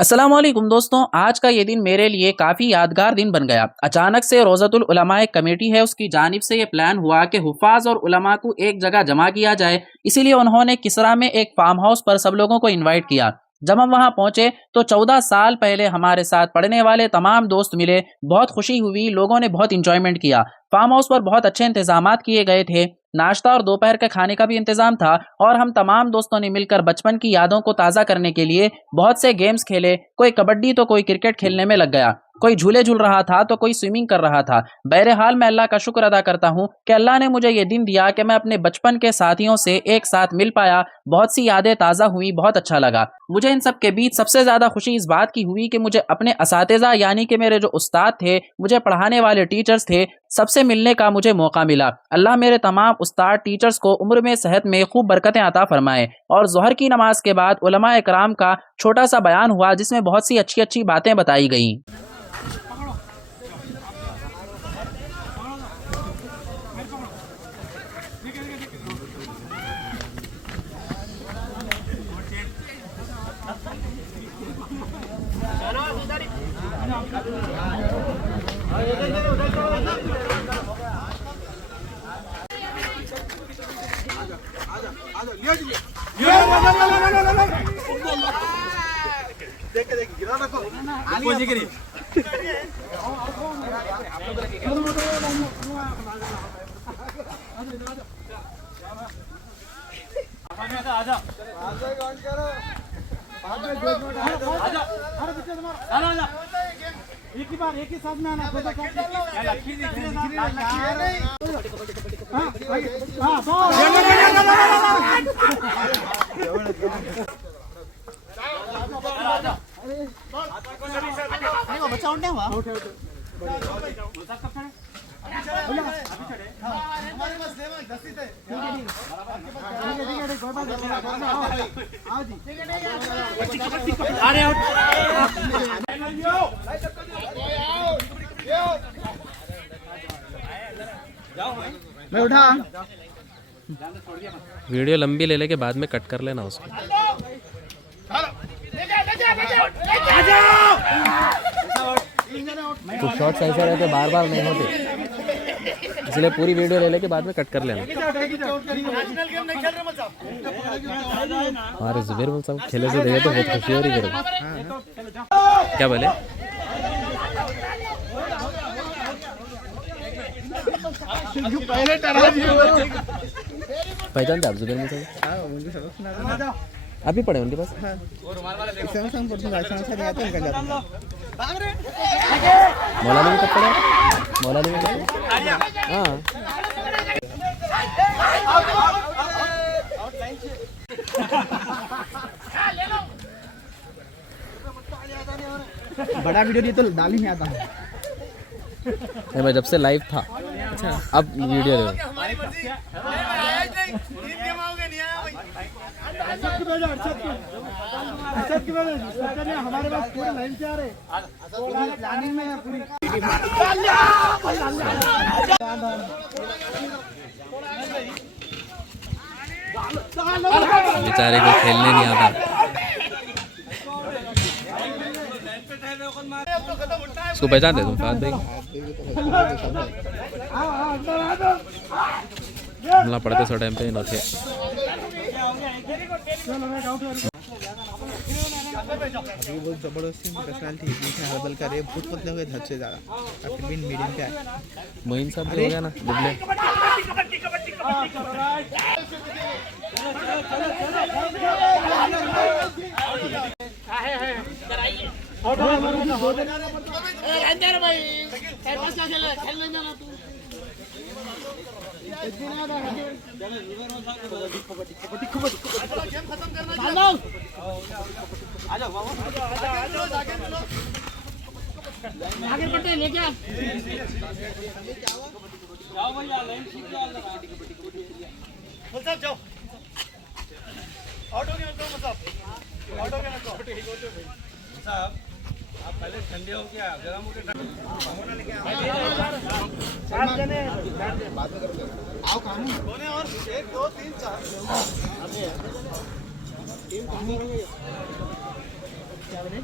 अस्सलाम वालेकुम दोस्तों, आज का ये दिन मेरे लिए काफ़ी यादगार दिन बन गया। अचानक से रोज़तुल उलमा एक कमेटी है, उसकी जानिब से ये प्लान हुआ कि हुफ़ाज़ और उलमा को एक जगह जमा किया जाए। इसीलिए उन्होंने किसरा में एक फार्म हाउस पर सब लोगों को इनवाइट किया। जब हम वहाँ पहुँचे तो 14 साल पहले हमारे साथ पढ़ने वाले तमाम दोस्त मिले। बहुत खुशी हुई, लोगों ने बहुत इंजॉयमेंट किया। फार्म हाउस पर बहुत अच्छे इंतजामात किए गए थे। नाश्ता और दोपहर के खाने का भी इंतजाम था और हम तमाम दोस्तों ने मिलकर बचपन की यादों को ताज़ा करने के लिए बहुत से गेम्स खेले। कोई कबड्डी तो कोई क्रिकेट खेलने में लग गया, कोई झूले झूल रहा था तो कोई स्विमिंग कर रहा था। बहरहाल मैं अल्लाह का शुक्र अदा करता हूँ कि अल्लाह ने मुझे ये दिन दिया कि मैं अपने बचपन के साथियों से एक साथ मिल पाया। बहुत सी यादें ताज़ा हुई, बहुत अच्छा लगा मुझे। इन सब के बीच सबसे ज़्यादा खुशी इस बात की हुई कि मुझे अपने असातिज़ा यानी कि मेरे जो उस्ताद थे, मुझे पढ़ाने वाले टीचर्स थे, सबसे मिलने का मुझे मौका मिला। अल्लाह मेरे तमाम उस्ताद टीचर्स को उम्र में सेहत में खूब बरकतें अता फरमाए। और ज़ोहर की नमाज के बाद उलमा इकराम का छोटा सा बयान हुआ जिसमें बहुत सी अच्छी अच्छी बातें बताई गईं। एक ही साथ में आना बच्चा उठने हुआ मैं उठा। वीडियो लंबी ले लेके बाद में कट कर लेना उसको। कुछ शॉर्ट्स ऐसे रहते बार बार नहीं होते, इसलिए पूरी वीडियो ले लेके बाद में कट कर लेना। हमारे जुबेर बोल साहब खेले से देखे तो बहुत खुशी हो रही है। क्या बोले? पहचानते आप जुबेर बोल साहब? आप भी पढ़े उनके पास? मौलाना भी कब पढ़ा? मौलाना भी कब? हाँ। बड़ा वीडियो दिए तो डाल ही नहीं आता। मैं जब से लाइव था, अब वीडियो देखो। हमारे पास पूरी लाइन से आ रहे प्लानिंग में है पूरी। बेचारे को खेलने नहीं आता। इसको पहचानते तुम? साथ भाई हमला पढ़ते सो टाइम पे न थे। अभी बहुत जबरदस्ती पर्सनालिटी हर्बल का रेप बहुत पतले हुए हद से ज़्यादा, फिर भी मीडियम पे आए। मोइन साहब भी हो गया ना दुबले। आगे बढ़ते लेके जाओ भैया लाइन खींच जाओ। ऑटो के मत ऑटो के मत साहब, आप पहले ठंडे हो क्या गरम हो के आओ काम कोने और 1 2 3 4 टीम क्या बने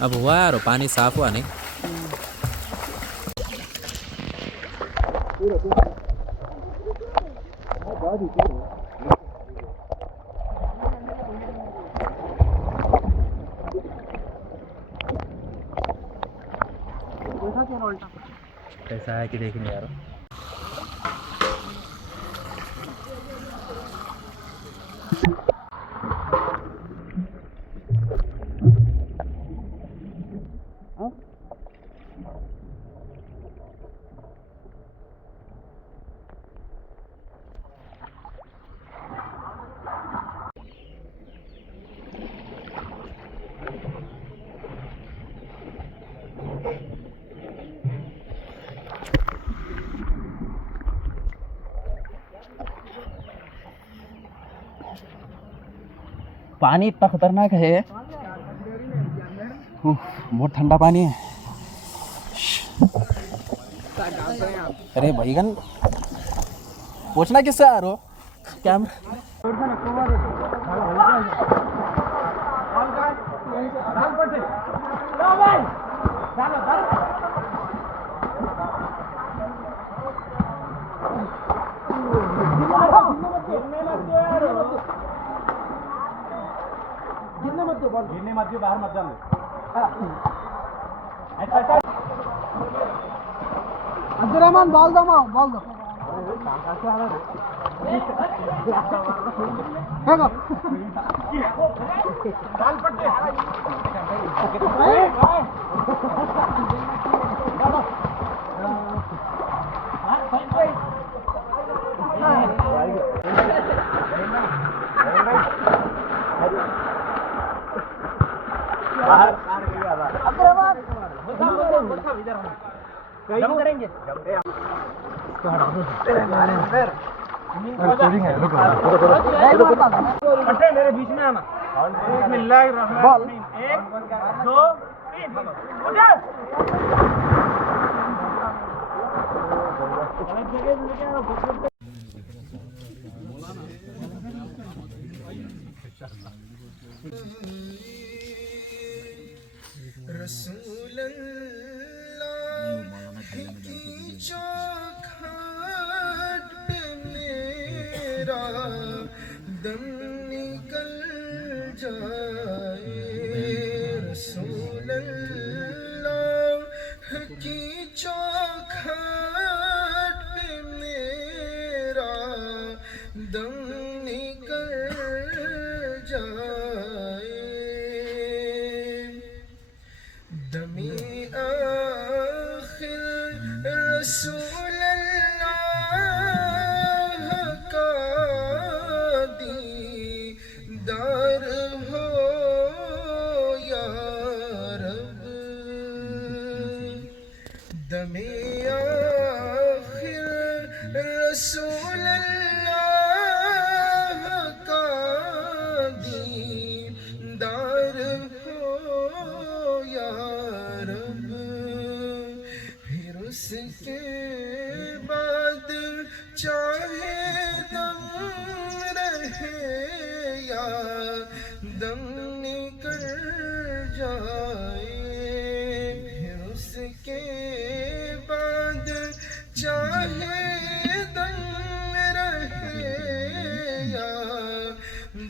अब हुआ यार पानी साफ हुआ नहीं. कैसा है कि देखेंगे यार. पानी इतना खतरनाक है, बहुत ठंडा पानी है. अरे भाईगन पूछना किससे आ रहे हो? कैमरा गिरने मत, बाहर मत जाने. अब्दुर्रहमान बॉल दो. मेरे बीच में आना. बिस्मिल्लाहिर्रहमानिर्रहीम. 1 2 3 रसूल अल्लाह की चौखट पे मेरा दम निकल जाए. रसूल अल्लाह की चौखट पे मेरा दम निकल जाए. दमी आखिर रसूल अल्लाह का दीदार हो या रब. दमी आखिर रसूल अल्लाह का दीदार हो या रब. फिर उसके बाद चाहे दम रहे या दम निकल जाए. फिर उसके बाद चाहे दम रहे या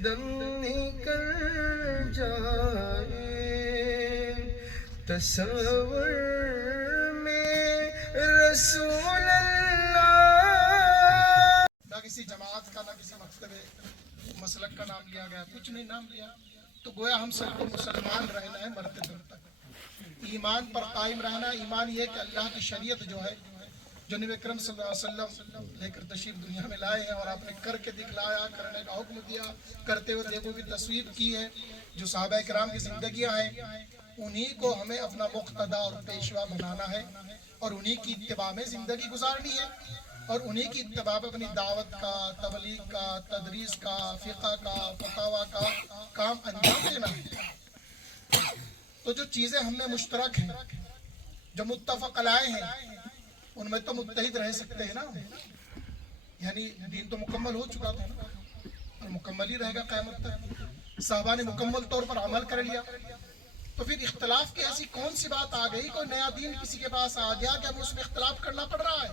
दम निकल जाए. तसव्वुर में रसूल अल्लाह. ना किसी जमात का, ना किसी मकतब मसलक का नाम लिया गया, कुछ नहीं नाम लिया. तो गोया हम सबको मुसलमान रहना है मरते दम तक, ईमान पर कायम रहना. ईमान ये कि अल्लाह की शरीयत जो है जो नबी अकरम सल्लल्लाहु अलैहि वसल्लम लेकर तशरीफ दुनिया में लाए हैं और आपने करके दिखलाया, करने का हुक्म दिया, करते हुए देखो की तस्वीर की है। जो सहाबा किराम की जिंदगियां हैं उन्हीं को हमें अपना मुक्तदा और पेशवा बनाना है और उन्हीं की इत्तिबा में जिंदगी गुजारनी है और उन्हीं की इत्तिबा में अपनी दावत का, तबलीग का, तदरीस का, फिक़ह का, फतावा का काम अंजाम देना है। तो जो चीज़ें हमने मुश्तरक हैं, जो मुत्तफ़क़ अलैह हैं, उनमें तो मुत्तहिद रह सकते हैं ना, यानी दीन तो मुकम्मल हो चुका था ना और मुकम्मल ही रहेगा क़यामत तक। साहबा ने मुकम्मल तौर पर अमल कर लिया, तो फिर इख्तिलाफ की ऐसी कौन सी बात आ गई, कोई नया दीन किसी के पास आ गया कि हमें उसमें इख्तिलाफ करना पड़ रहा है।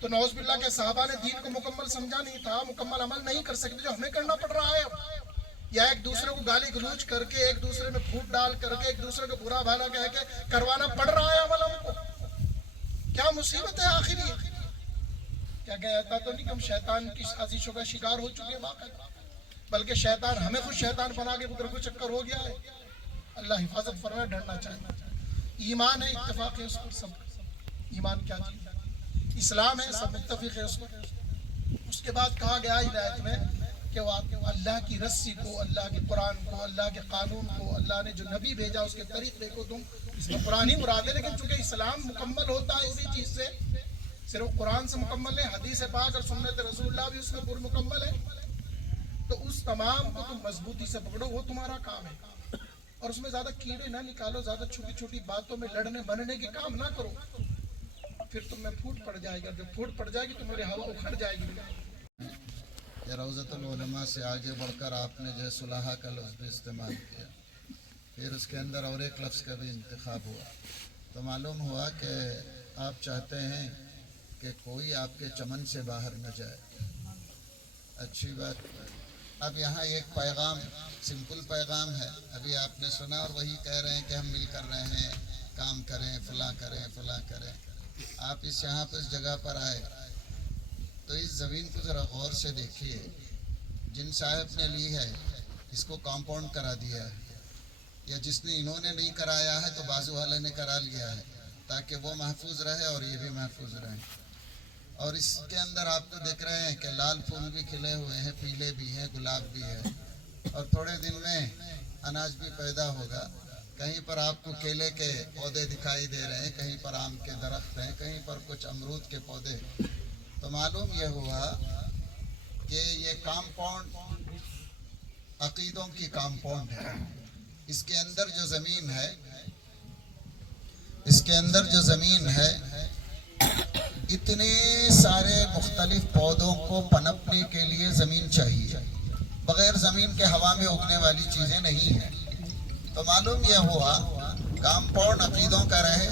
तो नौज़ बिल्लाह के साहबा ने दीन को मुकम्मल समझा नहीं था, मुकम्मल अमल नहीं कर सकते, जो हमें करना पड़ रहा है। या एक दूसरे को गाली गलौज करके, एक दूसरे में फूट डाल करके, एक दूसरे को बुरा भला कह के करवाना पड़ रहा है अमल हमको। क्या मुसीबत है आखिर ये? क्या कहता तो नहीं कि हम शैतान की साजिशों का शिकार हो चुके हैं, बल्कि शैतान हमें खुद शैतान बना के कुदरत को चक्कर हो गया है। अल्लाह हिफाजत फरमाए, डरना चाहिए। ईमान है, इत्तेफाक है उस पर सब। ईमान क्या चीज है? इस्लाम है, सब मुत्तफिक है उस पर। उसके बाद कहा गया हिदायत में कि वो अल्लाह की रस्सी को, अल्लाह के कुरान को, अल्लाह के कानून को, अल्लाह ने जो नबी भेजा उसके तरीके को तुम, इसमें कुरान ही मुराद है, लेकिन चूंकि इस्लाम मुकम्मल होता है इसी चीज से, सिर्फ कुरान से मुकम्मल है, हदीस पाक और सुन्नत रसूलुल्लाह भी उसमें पूर्ण मुकम्मल है। तो उस तमाम को तुम मजबूती से पकड़ो, वो तुम्हारा काम है। और उसमें ज्यादा कीड़े ना निकालो, ज्यादा छोटी छोटी बातों में लड़ने बनने के काम ना करो, फिर तुम में फूट पड़ जाएगा। जब फूट पड़ जाएगी तो मेरी हवा उखड़ जाएगी। या रौज़तुल उलमा से आगे बढ़कर आपने जो सुलहा का लफ्ज़ भी इस्तेमाल किया, फिर उसके अंदर और एक लफ्ज़ का भी इंतखाब हुआ, तो मालूम हुआ कि आप चाहते हैं कि कोई आपके चमन से बाहर न जाए। अच्छी बात। अब यहाँ एक पैगाम, सिंपल पैगाम है, अभी आपने सुना और वही कह रहे हैं कि हम मिल कर रहे हैं, काम करें, फला करें, फला करें। आप इस यहाँ पर इस जगह पर आए तो इस ज़मीन को ज़रा गौर से देखिए। जिन साहब ने ली है इसको कंपाउंड करा दिया है, या जिसने इन्होंने नहीं कराया है तो बाजू वाले ने करा लिया है, ताकि वो महफूज रहे और ये भी महफूज रहे। और इसके अंदर आपको देख रहे हैं कि लाल फूल भी खिले हुए हैं, पीले भी हैं, गुलाब भी है, और थोड़े दिन में अनाज भी पैदा होगा। कहीं पर आपको केले के पौधे दिखाई दे रहे हैं, कहीं पर आम के दरख्त हैं, कहीं पर कुछ अमरूद के पौधे। तो मालूम यह हुआ कि ये कंपाउंड अकीदों की कंपाउंड है। इसके अंदर जो ज़मीन है, इसके अंदर जो ज़मीन है, इतने सारे मुख्तलिफ पौधों को पनपने के लिए ज़मीन चाहिए। बग़ैर ज़मीन के हवा में उगने वाली चीज़ें नहीं हैं। तो मालूम यह हुआ कंपाउंड अकीदों का रहे,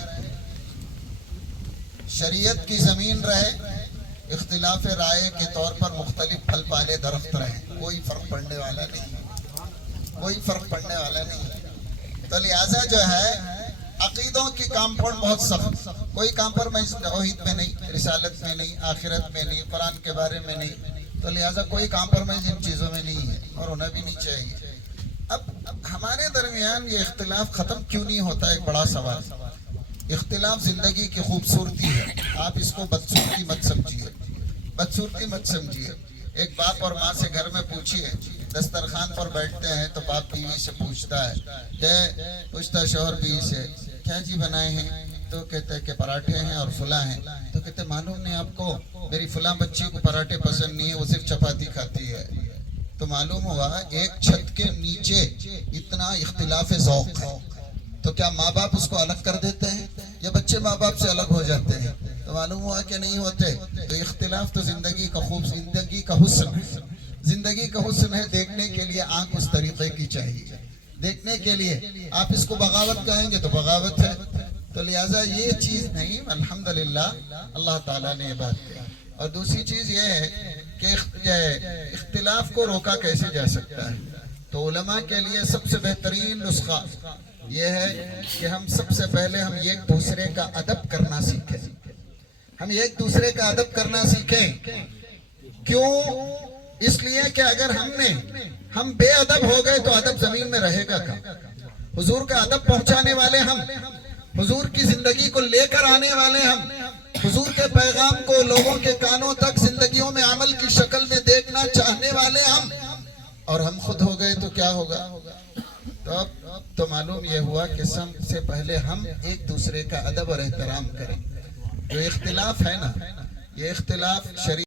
शरीयत की ज़मीन रहे, इख्तिलाफ राय के तौर पर मुख्तलिफ फल वाले दरख्त रहे, कोई फ़र्क पड़ने वाला नहीं, कोई फ़र्क पड़ने वाला नहीं। तो लिहाजा जो है अकीदों की कंपाउंड बहुत सख्त, कोई कॉम्प्रोमाइज़ तौहीद में नहीं, रिसालत में नहीं, आखिरत में नहीं, कुरान के बारे में नहीं। तो लिहाजा कोई कॉम्प्रोमाइज़ इन चीज़ों में नहीं है और होना भी नहीं चाहिए। अब हमारे दरमियान ये इख्तिलाफ ख़त्म क्यों नहीं होता, एक बड़ा सवाल। इख्तिलाफ ज़िंदगी की खूबसूरती है, आप इसको बदसूरती मत समझिए, बदसूरती मत समझिए। एक बाप और माँ से घर में पूछिए, दस्तरखान पर बैठते हैं तो बाप बीवी से पूछता है कि पूछता शौहर बीवी से, क्या जी बनाए हैं? तो कहते हैं कि पराठे हैं और फुला हैं। तो कहते मालूम नहीं आपको, मेरी फुला बच्ची को पराठे पसंद नहीं है, वो सिर्फ चपाती खाती है। तो मालूम हुआ एक छत के नीचे इतना इख्तिलाफ ज़ौक़ है, तो क्या माँ बाप उसको अलग कर देते हैं या बच्चे माँ बाप से अलग हो जाते हैं? तो मालूम हुआ कि नहीं होते। तो इख्तिलाफ तो जिंदगी का खूब, जिंदगी का हुस्न है, जिंदगी का हुस्न है। देखने के लिए आंख उस तरीके की चाहिए, देखने के लिए। आप इसको बगावत कहेंगे तो बगावत है। तो लिहाजा ये चीज़ नहीं, अल्हम्दुलिल्लाह अल्लाह ताला ने ये बात की। और दूसरी चीज़ ये है कि इख्तिलाफ को रोका कैसे जा सकता है। तो उलमा के लिए सबसे बेहतरीन नुस्खा ये है कि हम सबसे पहले हम एक दूसरे का अदब करना सीखें। हम एक दूसरे का अदब करना सीखें। क्यों? इसलिए कि अगर हम बेअदब हो गए तो अदब जमीन में रहेगा क्या? हुजूर का अदब पहुंचाने वाले हम, हुजूर की जिंदगी को लेकर आने वाले हम, پیغام کو لوگوں کے کانوں تک زندگیوں میں عمل کی شکل میں دیکھنا چاہنے والے ہم، اور ہم خود ہو گئے تو کیا ہوگا؟ تو اب تو معلوم یہ ہوا کہ سب سے پہلے ہم ایک دوسرے کا ادب اور احترام کریں. جو اختلاف ہے نا، یہ اختلاف شریعت